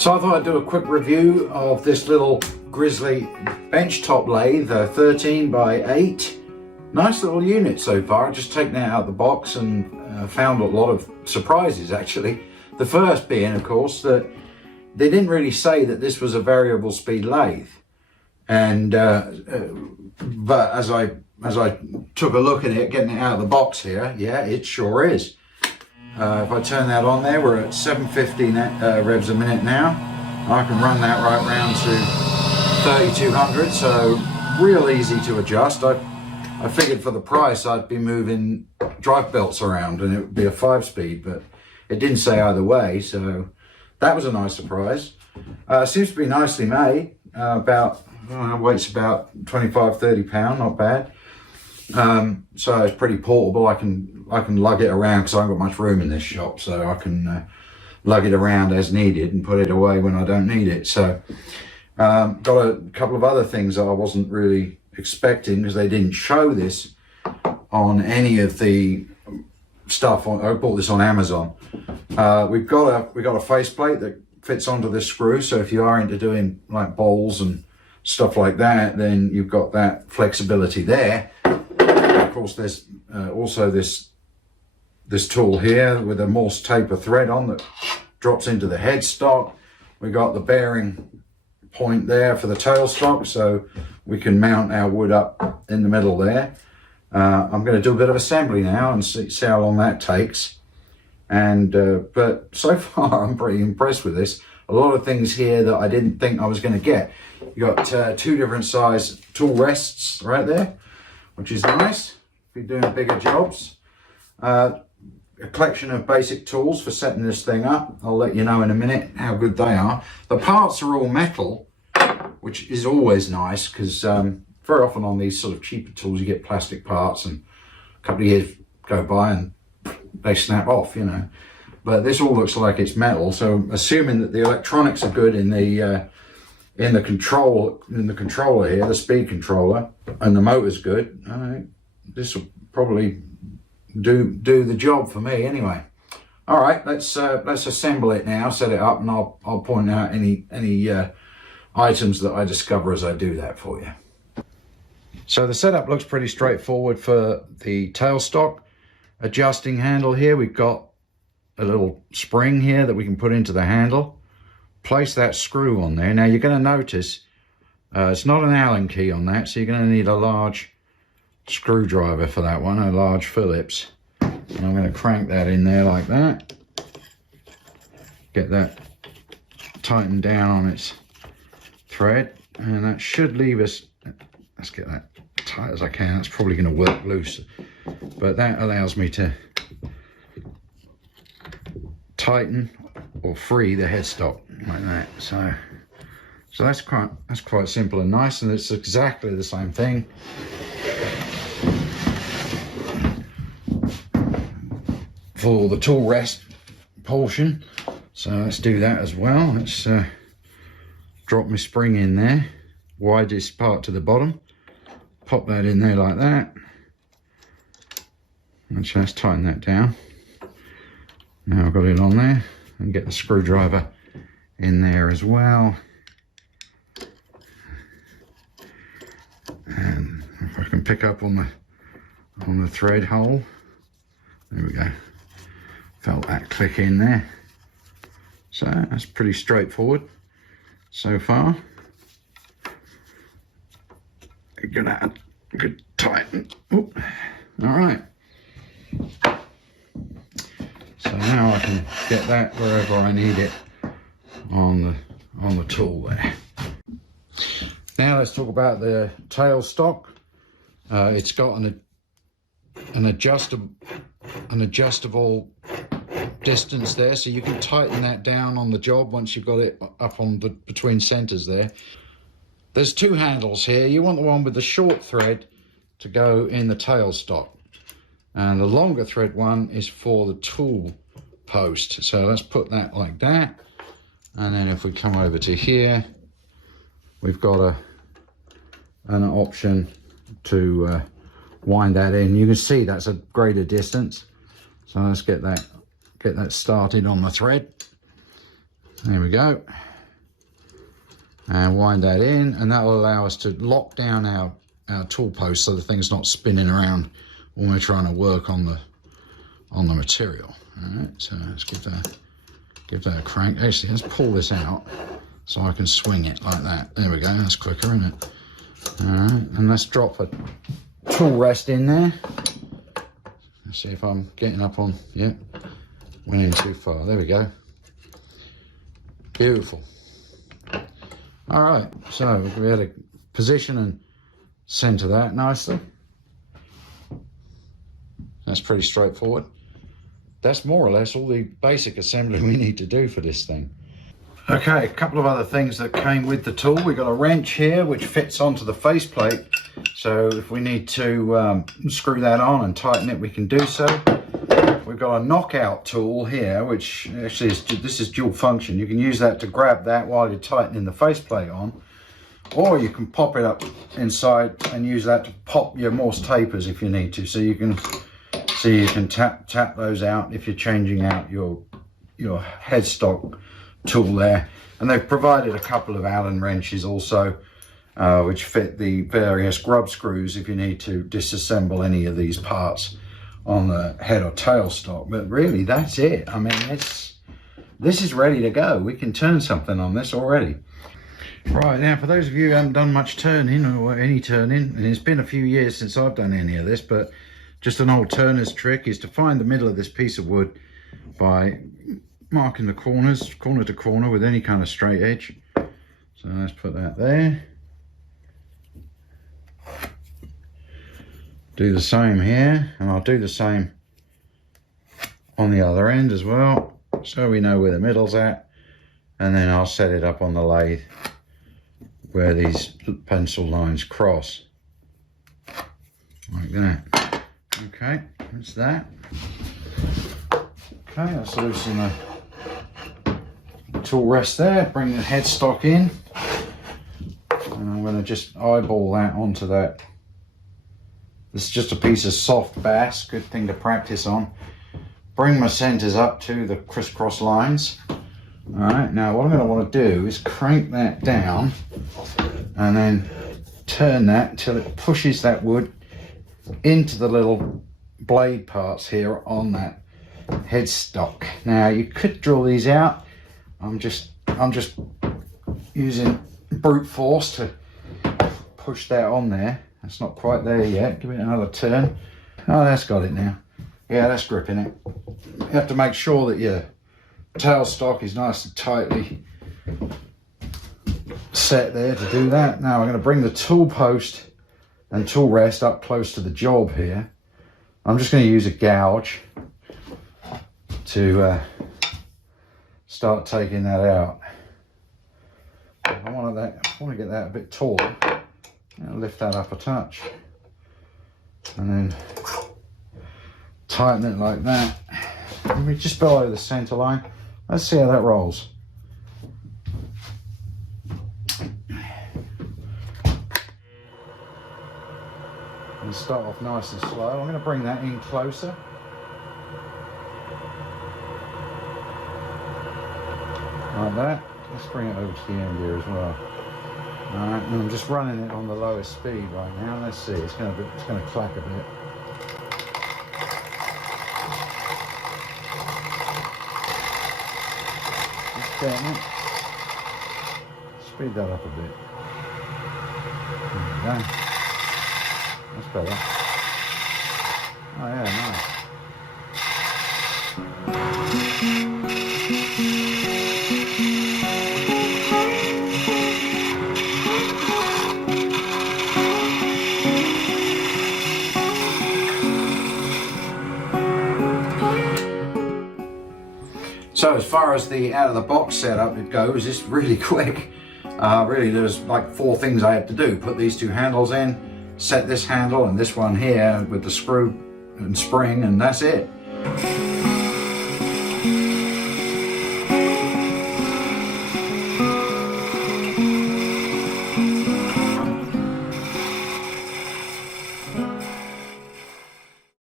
So I thought I'd do a quick review of this little Grizzly benchtop lathe, 13 by 8. Nice little unit so far. I've just taken it out of the box and found a lot of surprises actually. The first being, of course, that they didn't really say that this was a variable speed lathe. And but as I took a look at it, getting it out of the box here, yeah, it sure is. If I turn that on there, we're at 750 revs a minute now. I can run that right round to 3200, so real easy to adjust. I figured for the price I'd be moving drive belts around and it would be a 5-speed, but it didn't say either way, so that was a nice surprise. Seems to be nicely made. Weight's about 25-30 pound, not bad. So it's pretty portable. I can lug it around because I haven't got much room in this shop, so I can lug it around as needed and put it away when I don't need it. So got a couple of other things that I wasn't really expecting because they didn't show this on any of the stuff. I bought this on Amazon. We've got a faceplate that fits onto this screw, so if you are into doing like bowls and stuff like that, then you've got that flexibility there. Of course, there's also this tool here with a Morse taper thread on that drops into the headstock. We got the bearing point there for the tailstock, so we can mount our wood up in the middle there. I'm going to do a bit of assembly now and see how long that takes. And but so far I'm pretty impressed with this. A lot of things here that I didn't think I was going to get. You got 2 different size tool rests right there, which is nice if you're doing bigger jobs. A collection of basic tools for setting this thing up. I'll let you know in a minute how good they are. The parts are all metal, which is always nice because very often on these sort of cheaper tools you get plastic parts and a couple of years go by and they snap off, you know. But this all looks like it's metal, so assuming that the electronics are good in the controller here, the speed controller, and the motor's good, I think this will probably do the job for me anyway. All right, let's assemble it now, set it up, and I'll point out any items that I discover as I do that for you. So the setup looks pretty straightforward for the tailstock. Adjusting handle here, we've got a little spring here that we can put into the handle. Place that screw on there. Now you're going to notice it's not an Allen key on that, so you're going to need a large screwdriver for that one, a large Phillips. And I'm going to crank that in there like that. Get that tightened down on its thread, and that should leave us, let's get that tight as I can. That's probably going to work loose, but that allows me to tighten or free the headstock like that. So that's quite simple and nice, and it's exactly the same thing for the tool rest portion. So let's do that as well. Let's drop my spring in there, widest part to the bottom, pop that in there like that, and so let's tighten that down. Now I've got it on there, and get the screwdriver in there as well. And if I can pick up on the thread hole, there we go. Felt that click in there. So that's pretty straightforward so far. Good tighten. Ooh. All right. So now I can get that wherever I need it on the tool there. Now let's talk about the tailstock. It's got an adjustable distance there, so you can tighten that down on the job once you've got it up on the between centers there. There's 2 handles here. You want the one with the short thread to go in the tailstock, and the longer thread one is for the tool post. So let's put that like that, and then if we come over to here, we've got an option to wind that in. You can see that's a greater distance, so let's get that started on the thread. There we go. and wind that in, and that will allow us to lock down our tool post so the thing's not spinning around when we're trying to work on the material. All right, so let's give that a crank. Actually, let's pull this out so I can swing it like that. There we go, that's quicker, isn't it? All right, and let's drop a tool rest in there. Let's see if I'm getting up on, yeah, went in too far. There we go. Beautiful. All right, so we had to position and center that nicely. That's pretty straightforward. That's more or less all the basic assembly we need to do for this thing. Okay, a couple of other things that came with the tool. We've got a wrench here which fits onto the faceplate, so if we need to screw that on and tighten it, we can do so. We've got a knockout tool here, which actually this is dual function. You can use that to grab that while you're tightening the faceplate on, or you can pop it up inside and use that to pop your Morse tapers if you need to. So you can tap those out if you're changing out your headstock tool there. And they've provided a couple of Allen wrenches also, which fit the various grub screws if you need to disassemble any of these parts on the head or tail stock. But really, that's it. I mean, this is ready to go. We can turn something on this already. Right, now for those of you who haven't done much turning or any turning, and it's been a few years since I've done any of this, but just an old turner's trick is to find the middle of this piece of wood by marking the corners, corner to corner, with any kind of straight edge. So let's put that there. Do the same here, and I'll do the same on the other end as well, so we know where the middle's at, and then I'll set it up on the lathe where these pencil lines cross, like that. Okay, that's that. Okay, let's loosen the tool rest there, bring the headstock in, and I'm going to just eyeball that onto that. This is just a piece of soft bass, good thing to practice on. Bring my centers up to the crisscross lines. All right, now what I'm going to want to do is crank that down and then turn that until it pushes that wood into the little blade parts here on that headstock. Now you could drill these out. I'm just using brute force to push that on there. That's not quite there yet. Give it another turn. Oh, that's got it now. Yeah, that's gripping it. You have to make sure that your tailstock is nice and tightly set there to do that. Now I'm going to bring the tool post and tool rest up close to the job here. I'm just going to use a gouge to start taking that out. I want to get that a bit taller. I'll lift that up a touch and then tighten it like that. Maybe just below the center line. Let's see how that rolls. And start off nice and slow. I'm going to bring that in closer. Like that. Let's bring it over to the end here as well. Alright, and I'm just running it on the lowest speed right now. Let's see, it's going to clack a bit. Just getting it. Speed that up a bit. There we go. That's better. Oh yeah, nice. So as far as the out-of-the-box setup it goes, it's really quick. Really, there's like 4 things I had to do. Put these 2 handles in, set this handle and this one here with the screw and spring, and that's it.